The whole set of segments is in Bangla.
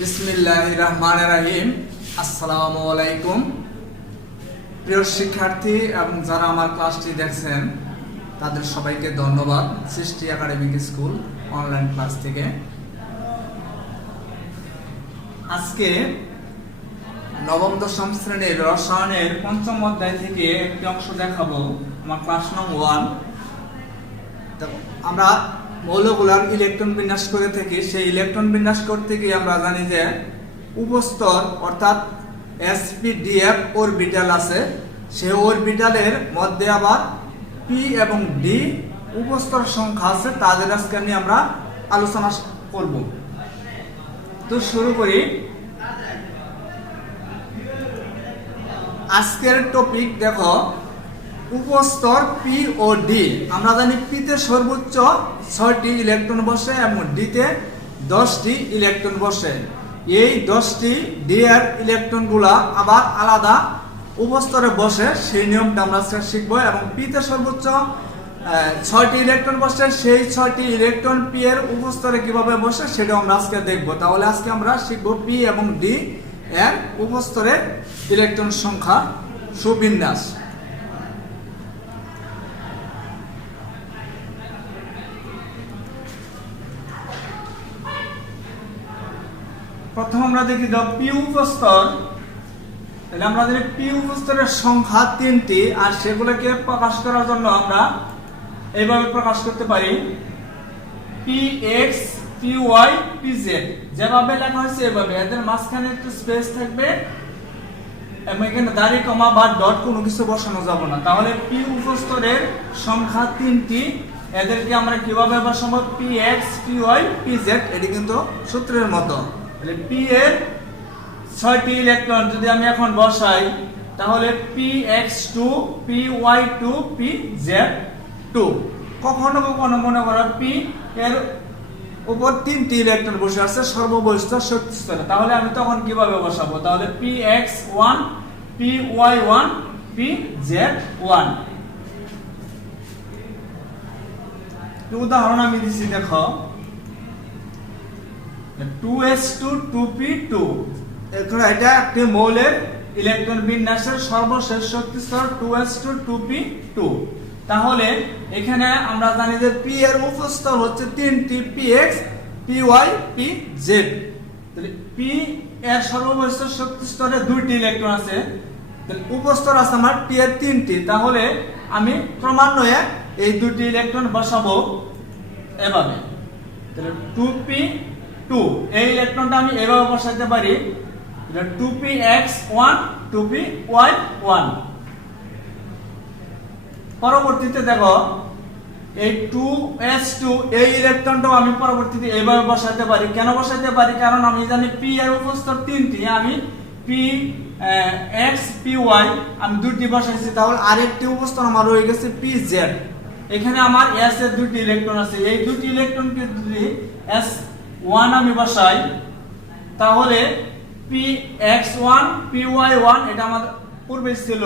বিসমিল্লাহির রহমানির রহিম। আসসালামু আলাইকুম প্রিয় শিক্ষার্থী এবং যারা আমার ক্লাসটি দেখছেন তাদের সবাইকে ধন্যবাদ সৃষ্টি একাডেমিক স্কুল অনলাইন ক্লাস থেকে। আজকে নবম দশম শ্রেণীর রসায়নের পঞ্চম অধ্যায় থেকে একটি অংশ দেখাবো, আমার ক্লাস নং 1। আমরা মৌলগুলার ইলেকট্রন বিন্যাস করে থাকি। সেই ইলেকট্রন বিন্যাস করতে গিয়ে আমরা জানি যে উপস্তর অর্থাৎ sp-df অরবিটাল আছে, সেই অরবিটালের মধ্যে আবার p এবং d উপস্তর সংখ্যা আছে, তাদের আজকে আমরা আলোচনা করব। তো শুরু করি। আজকের টপিক দেখো, উপস্তর p ও d। আমরা জানি p তে সর্বোচ্চ 6টি ইলেকট্রন বসে এবং d তে 10টি ইলেকট্রন বসে। এই 10টি d এর ইলেকট্রনগুলা আবার আলাদা উপস্তরে বসে, সেই নিয়মটা আমরা শিখব। এবং p তে সর্বোচ্চ 6টি ইলেকট্রন বসে, সেই 6টি ইলেকট্রন p এর উপস্তরে কিভাবে বসে সেটা আমরা আজকে দেখব। তাহলে আজকে আমরা শিখব p এবং d এর উপস্তরে ইলেকট্রন সংখ্যা সুবিন্যাস। প্রথম আমরা দেখি p উপস্তর। তাহলে আমরা জানি p উপস্তরের সংখ্যা 3টি, আর সেগুলোকে প্রকাশ করার জন্য আমরা এইভাবে প্রকাশ করতে পারি px py pz। যেভাবে লেখা হয়েছে এভাবে, এদের মাঝখানে একটু স্পেস থাকবে এবং এখানে দাড়ি কমা বা ডট কোনো কিছু বসানো যাবে না। তাহলে p উপস্তরের সংখ্যা 3টি, এদেরকে আমরা কিভাবে বসাবো px py pz। এটি কিন্তু সূত্রের মতো। তাহলে p এর 6টি ইলেকট্রন যদি আমি এখন বসাই, তাহলে px2 py2 pz2। কখনো কখনো মনে করো p এর উপর 3টি ইলেকট্রন বসে আছে সর্ববহিষ্ঠ শক্তি স্তরে, তাহলে আমি তখন কিভাবে বসাবো? তাহলে px1 py1 pz1। উদাহরণ আমি দিচ্ছি, দেখো 2s2 2p2। এখন এটা একটি মৌলের ইলেকট্রন বিন্যাসের সর্বশেষ শক্তি স্তর 2s2 2p2। তাহলে এখানে আমরা জানি যে p এর উপস্তর হচ্ছে 3টি, px py pz। তাহলে p এর সর্ববহিষ্ঠ শক্তি স্তরে 2টি ইলেকট্রন আছে, তাহলে উপস্তর আছে আমার p এর 3টি। তাহলে আমি ক্রমান্বয়ে এই 2টি ইলেকট্রন বসাবো এভাবে। তাহলে 2p2 এই ইলেকট্রনটা আমি এভাবে বসাতে পারি, 2px1 2py1। পরবর্তীতে দেখো এই 2s2 এই ইলেকট্রনটাও আমি পরবর্তীতে এইভাবে বসাতে পারি। কেন বসাতে পারি? কারণ আমি জানি p এর উপস্তর 3টি, আমি px py আমি 2টি বসাইছি, তাহলে আরেকটি উপস্তর আমার রয়ে গেছে pz। এখানে আমার s এর 2টি ইলেকট্রন আছে, এই 2টি ইলেকট্রনকে যদি s1 আমি বসাই, তাহলে px1 py1 এটা আমার পূর্বে ছিল,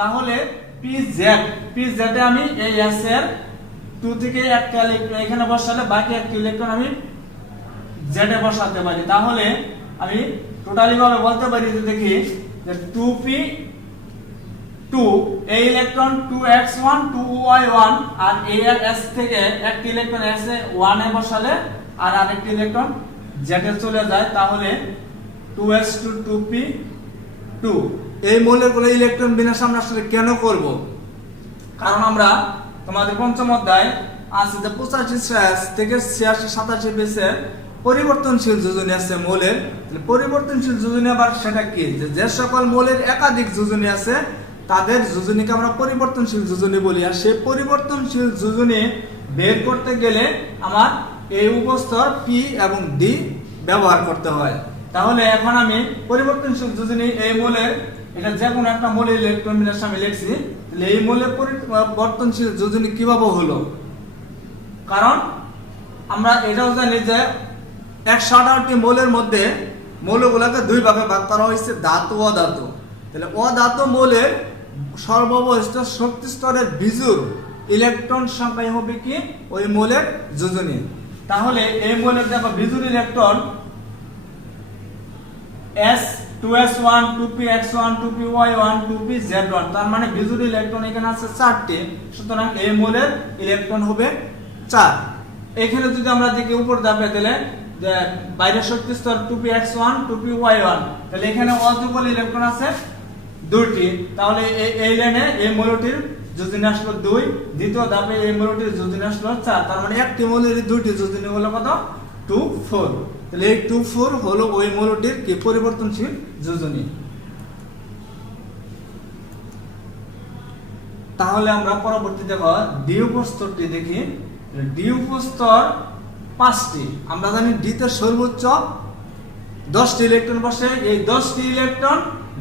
তাহলে pz এ আমি এই s এর 2 থেকে একটা ইলেকট্রন এখানে বসালে বাকি একটা ইলেকট্রন আমি z এ বসাতে পারি। তাহলে আমি টোটালি ভাবে বলতে পারি যে দেখি যে 2p2 এই ইলেকট্রন 2x1 2y1, আর এই s থেকে একটা ইলেকট্রন s এ 1 এ বসালে আর আরেকটা ইলেকট্রন z এ চলে যায়, তাহলে 2s2 2p2। এই মৌলগুলো ইলেকট্রন বিন্যাস আমরা আসলে কেন করব? কারণ আমরা তোমাদের পঞ্চম অধ্যায় আছে যে 85 থেকে 86 87 পেজের পরিবর্তনশীল যোজনী আছে মৌলের। পরিবর্তনশীল যোজনী আবার সেটা কি? যে সকল মৌলের একাধিক যোজনী আছে তাদের যোজনীকে আমরা পরিবর্তনশীল যোজনী বলি। আর সেই পরিবর্তনশীল যোজনী বের করতে গেলে আমার এই উপস্তর p এবং d ব্যবহার করতে হয়। তাহলে এখন আমি পরিবর্তনশীল যোজনী এই মৌলের, এটা যে কোনো একটা মৌলের ইলেকট্রন বিন্যাস আমি লিখছি, তাহলে এই মৌলের পরিবর্তনশীল যোজনী কিভাবে হলো? কারণ আমরা এটাও জানি যে 118টি মৌলের মধ্যে মৌলগুলোকে দুই ভাগে ভাগ করা হয়েছে, ধাতু ও অধাতু। তাহলে অধাতু মৌলের সর্ববহিষ্ঠ শক্তি স্তরের বিজুর ইলেকট্রন সংখ্যা হবে কি ওই মৌলের যোজনী। তাহলে এই মৌলের দেখো বিজুর electron s 2s1 2px1 2py1 2pz1 তার মানে বিজোড় ইলেকট্রন এখানে আছে 4টি। সুতরাং এই মৌলের ইলেকট্রন হবে 4। এখানে যদি আমরা দেখি উপর ধাপে দিলে যে বাইরের শক্তি স্তর 2px1 2py1, তাহলে এখানে অযুগল ইলেকট্রন আছে 2টি। তাহলে এই লাইনে এই মৌলটির যোজনী আসলো 2, দ্বিতীয় ধাপে এই মৌলটির যোজনী আসলো 4। তার মানে একটি মৌলের দুইটি যোজনী হলো কত? 2 4। তাহলে এই 2 4 হলো ওই মৌলটির কি পরিবর্তনশীল যোজনী। তাহলে আমরা পরবর্তী দেখো ডি উপস্তরটি দেখি। ডি উপস্তর 5টি। আমরা জানি ডি তে সর্বোচ্চ 10টি ইলেকট্রন বসে। এই 10টি ইলেকট্রন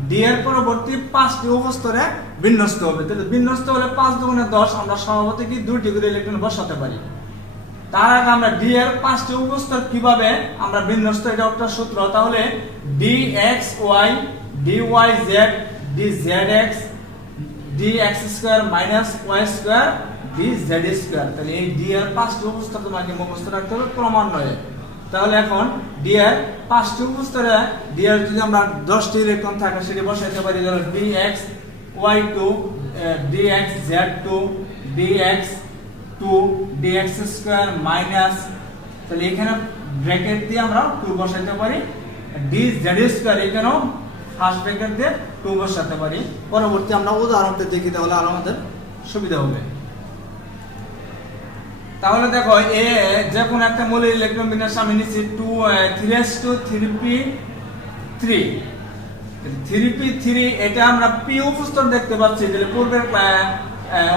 ডি এর পরবর্তী 5টি উপস্তরে বিন্যস্ত হবে। তাহলে বিন্যস্ত হলে 5 দুগুণে 10, আমরা স্বভাবতই কি 2টি করে ইলেকট্রন বসাতে পারি। তার আগে আমরা ডি এর 5টি উপস্তর কিভাবে আমরা বিন্যস্ত, এটা একটা সূত্র। তাহলে dxy dyz dzx dx² y² dz²। তাহলে এই ডি এর 5টি উপস্তর তোমাকে মুখস্থ রাখতে হবে ক্রমান্বয়ে। তাহলে এখন ডি এর 5টি উপস্তরে ডি এর যদি আমরা 10টি ইলেকট্রন থাকে সেটি বসাইতে পারি। ধরো dxy2 dxz2 dx2 dx² minus, তাহলে এখানে ব্র্যাকেট দিয়ে আমরা 2 বসাইতে পারি। dz² এখানেও ফার্স্ট ব্র্যাকেট দিয়ে 2 বসাতে পারি। পরবর্তী আমরা উদাহরণটা দেখি, তাহলে আর আমাদের সুবিধা হবে। তাহলে দেখো এ যে কোন একটা মৌলের ইলেকট্রন বিন্যাস আমি নিচ্ছি 3s2 3p3 এটা আমরা p উপস্তর দেখতে পাচ্ছি। তাহলে পূর্বের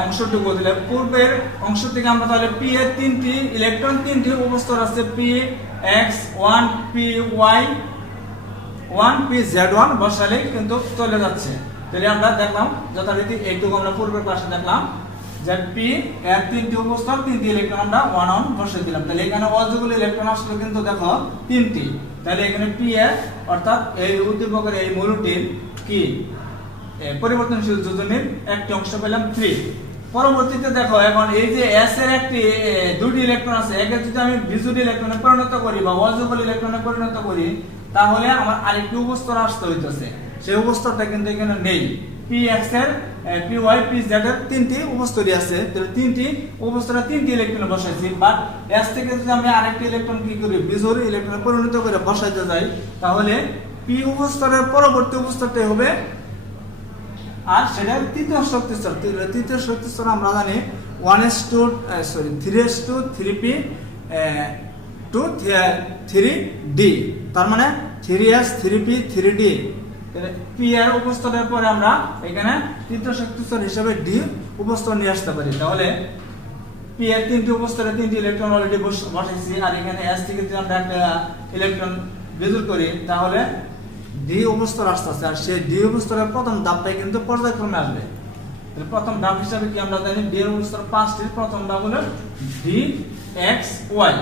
অংশটুকু দিলে পূর্বের অংশ থেকে আমরা তাহলে p এর 3টি ইলেকট্রন 3টি উপস্তর আছে px1 py1 pz1 বসালেই কিন্তু চলে যাচ্ছে। তাহলে আমরা দেখলাম যথারীতি এইটুকু আমরা পূর্বের ক্লাসে দেখলাম যে p এর 3টি উপস্তর 3টি ইলেকট্রন আমরা 1 1 বসিয়ে দিলাম। তাহলে এখানে অযুগল ইলেকট্রন আসলে কিন্তু দেখো 3টি। তাহলে এখানে p এর অর্থাৎ এই উদ্দীপকের এই মৌলটির কি পরিবর্তনশীল যোজনীর একটি অংশ পেলাম 3। পরবর্তীতে দেখো এখন এই যে s এর একটি 2টি ইলেকট্রন আছে, একে যদি আমি বিজোড় ইলেকট্রনে পরিণত করি বা অযুগল ইলেকট্রনে পরিণত করি তাহলে আমার আরেকটি উপস্তর আসতে হইতেছে। সেই উপস্তরটা কিন্তু এখানে নেই। px এর py pz এর 3টি উপস্তরই আছে। তাহলে 3টি উপস্তরে 3টি ইলেকট্রন বসাইছি, বাট s থেকে যদি আমি আরেকটি ইলেকট্রন কি করি বিজোড় ইলেকট্রনে পরিণত করে বসাইতে যাই তাহলে p উপস্তরের পরবর্তী উপস্তরটি হবে আর সেটা তৃতীয় শক্তি স্তর। তৃতীয় শক্তি স্তর আমরা জানি 3s2 3p to 3d, তার মানে 3s 3p 3d। p এর উপস্তরের পরে আমরা এখানে তৃতীয় শক্তি স্তর হিসেবে d উপস্তর নিয়ে আসতে পারি। তাহলে p এর 3টি উপস্তরে 3টি ইলেকট্রন অলরেডি বসাইছি, আর এখানে s থেকে যদি আমরা একটা ইলেকট্রন বিজোড় করি তাহলে d উপস্তর আসতেছে। আর সেই d উপস্তরের প্রথম ধাপটাই কিন্তু পর্যায়ক্রমে আসবে। তাহলে প্রথম ধাপ হিসাবে কি আমরা জানি d এর উপস্তর 5টির প্রথম ধাপ হলো dxy,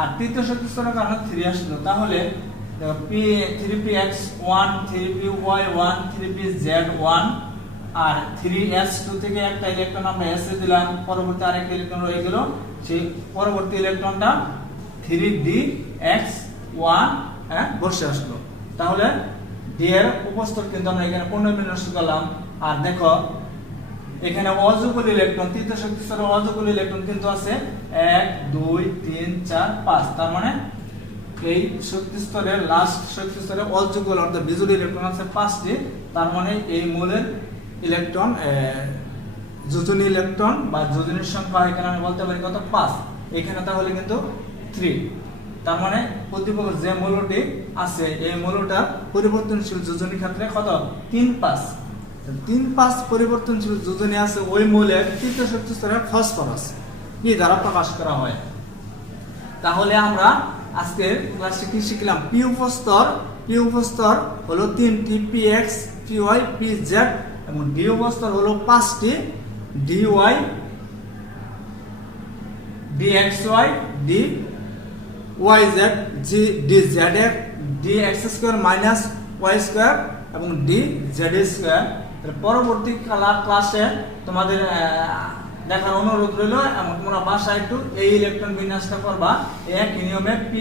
আর তৃতীয় শক্তি স্তরের কারণে 3 আসলো। তাহলে p3px1 3py1 3pz1 আর 3s2 থেকে একটা ইলেকট্রন আমরা s এ দিলাম, পরবর্তী আরেকটা ইলেকট্রন রয়ে গেল, সেই পরবর্তী ইলেকট্রনটা 3dx1 বসে আসলো। তাহলে d এর উপস্তর কিন্তু আমরা এখানে পুনর্বিন্যাস করলাম। আর দেখো এখানে অযুগল ইলেকট্রন তৃতীয় শক্তি স্তরে অযুগল ইলেকট্রন কিন্তু আছে 1 2 3 4 5। তার মানে এই শক্তি স্তরের লাস্ট শক্তি স্তরে অযুগল অর্থাৎ বিজোড় ইলেকট্রন আছে 5টি। তার মানে এই মৌলের ইলেকট্রন যোজনী ইলেকট্রন বা যোজনীর সংখ্যা এখানে আমি বলতে পারি কত 5। এখানে তাহলে কিন্তু 3। তার মানে উদ্দীপক যে মৌলটি আছে এই মৌলটার পরিবর্তনশীল যোজনী ক্ষেত্রে কত 3 5। 3 5 পরিবর্তনশীল যোজনী আছে ওই মৌলের তৃতীয় শক্তি স্তরের ফসফরাস কি দ্বারা প্রকাশ করা হয়। তাহলে আমরা আজকে ক্লাসে কি শিখলাম? p উপস্তর হলো 3টি px py pz এবং d উপস্তর হলো 5টি dy dxy dyz dz dx² y² এবং dz²। পরবর্তী ক্লাসে তোমাদের দেখার অনুরোধ রইল এবং তোমরা বাসায় একটু এই ইলেকট্রন বিন্যাসটা করবা একই নিয়মে p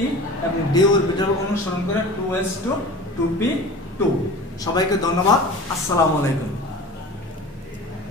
এবং d অরবিটাল অনুসরণ করে 2s2 2p 2। সবাইকে ধন্যবাদ। আসসালামু আলাইকুম।